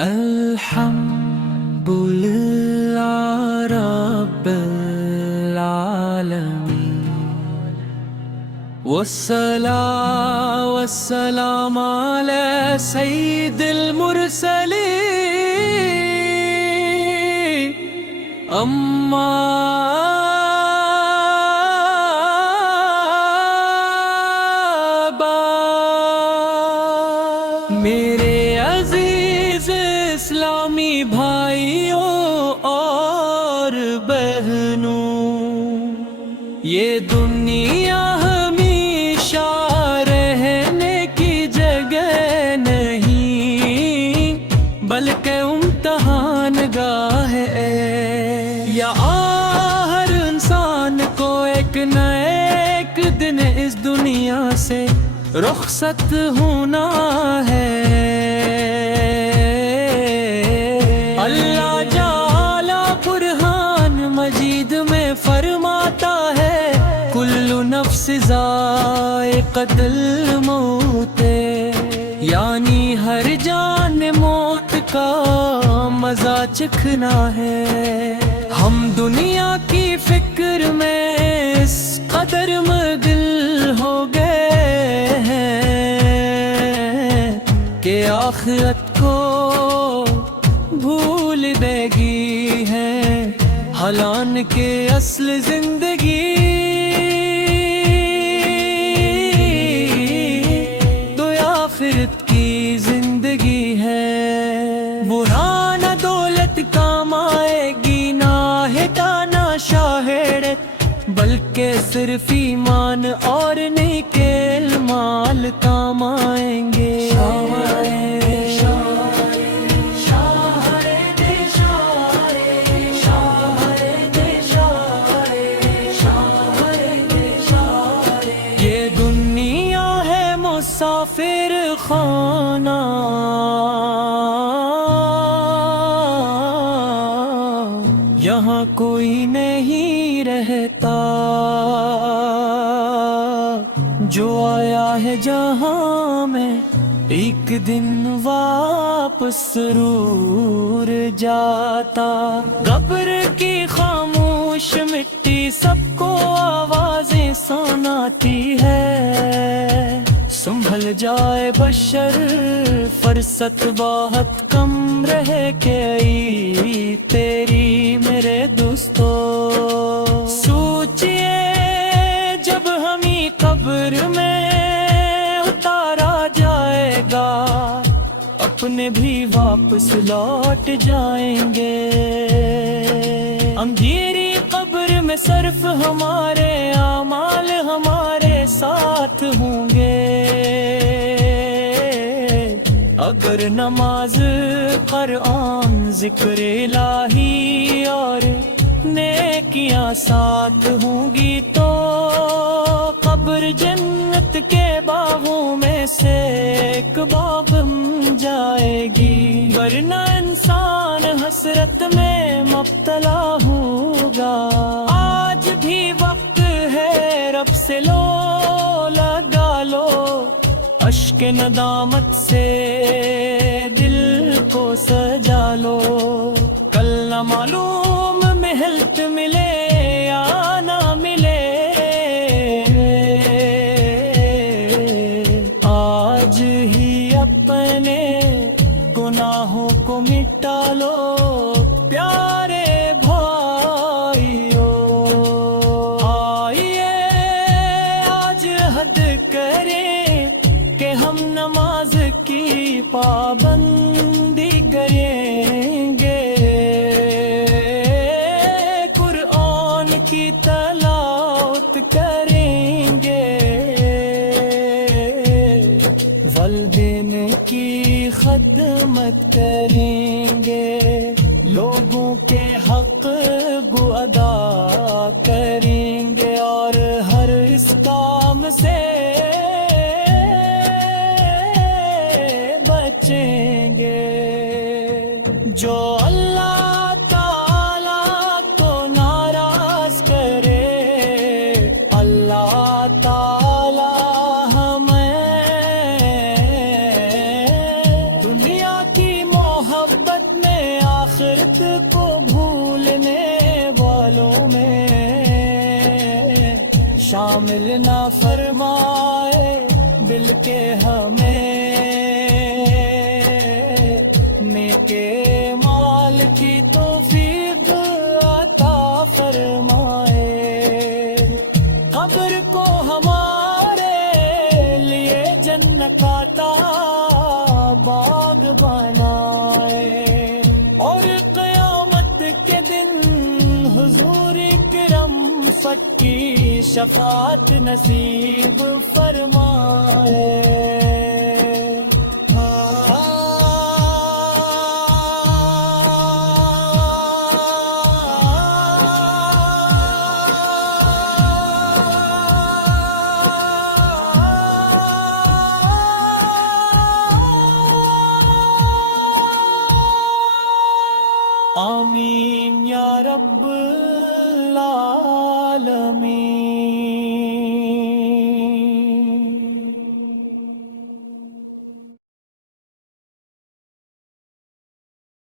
الحمد لله رب العالمين والصلاة والسلام على سيد المرسلين أما میرے عزیز اسلامی بھائیوں اور بہنوں، یہ دنیا ہمیشہ رہنے کی جگہ نہیں بلکہ امتحان گاہ ہے۔ یہاں ہر انسان کو ایک نہ ایک دن اس دنیا سے رخصت ہونا ہے۔ اللہ جعلی قرآن مجید میں فرماتا ہے کل نفس ذائقۃ الموت، یعنی ہر جان موت کا مزہ چکھنا ہے۔ ہم دنیا کی فکر میں اس قدر مگن ہو گئے کہ آخرت کو بھول دے گی ہے، حالانکہ اصل زندگی تو آخرت کی زندگی ہے۔ برہانہ دولت کام آئے گی، نہ ہٹانا شاہرت، بلکہ صرف ایمان اور نیک مال کام آئیں گے۔ یہ دنیا ہے مسافر خانہ، یہاں کوئی نہیں رہتا، جو آیا ہے جہاں میں ایک دن واپس ضرور جاتا۔ قبر کی خاموش مٹی سب کو آوازیں سناتی ہے، سنبھل جائے بشر فرصت بہت کم رہ گئی تیری میرے دوستو۔ سوچئے جب ہمیں قبر میں اتارا جائے گا، اپنے بھی واپس لوٹ جائیں گے۔ اندھیری قبر میں صرف ہمارے اعمال ہمارے ساتھ ہوں گے، اگر نماز قرآن ذکر الہی اور نیکیاں ساتھ ہوں گی تو قبر جنت کے باغوں میں سے ایک باغ بن جائے گی، ورنہ انسان حسرت میں مبتلا ہوگا۔ آج بھی وقت ہے رب سے لو لگا لو، اشک ندامت سے دل کو سجا لو، کل نہ معلوم مہلت ملے یا نہ ملے۔ آج ہی اپنے گناہوں کو مٹا لو پیارے بھائیو، آئیے آج حد کریں کہ ہم نماز کی پابندی کریں گے، قرآن کی تلاوت کریں گے، والدین کی خدمت کریں گے، لوگوں کے حق کو ادا کریں گے، اور ہر اس کام سے بچیں گے جو اللہ تعالیٰ کو ناراض کرے۔ اللہ تعالیٰ ہمیں دنیا کی محبت محبت میں آخرت کو بھولنے والوں میں شامل نہ فرمائے دل کے ہمیں، نیک مال کی توفیق عطا فرمائے، قبر کو ہمارے لیے جنت کا باغ بنائے، اور قیامت کے دن حضور کرم کی شفاعت نصیب فرمائے۔ آمین یا رب العالمین۔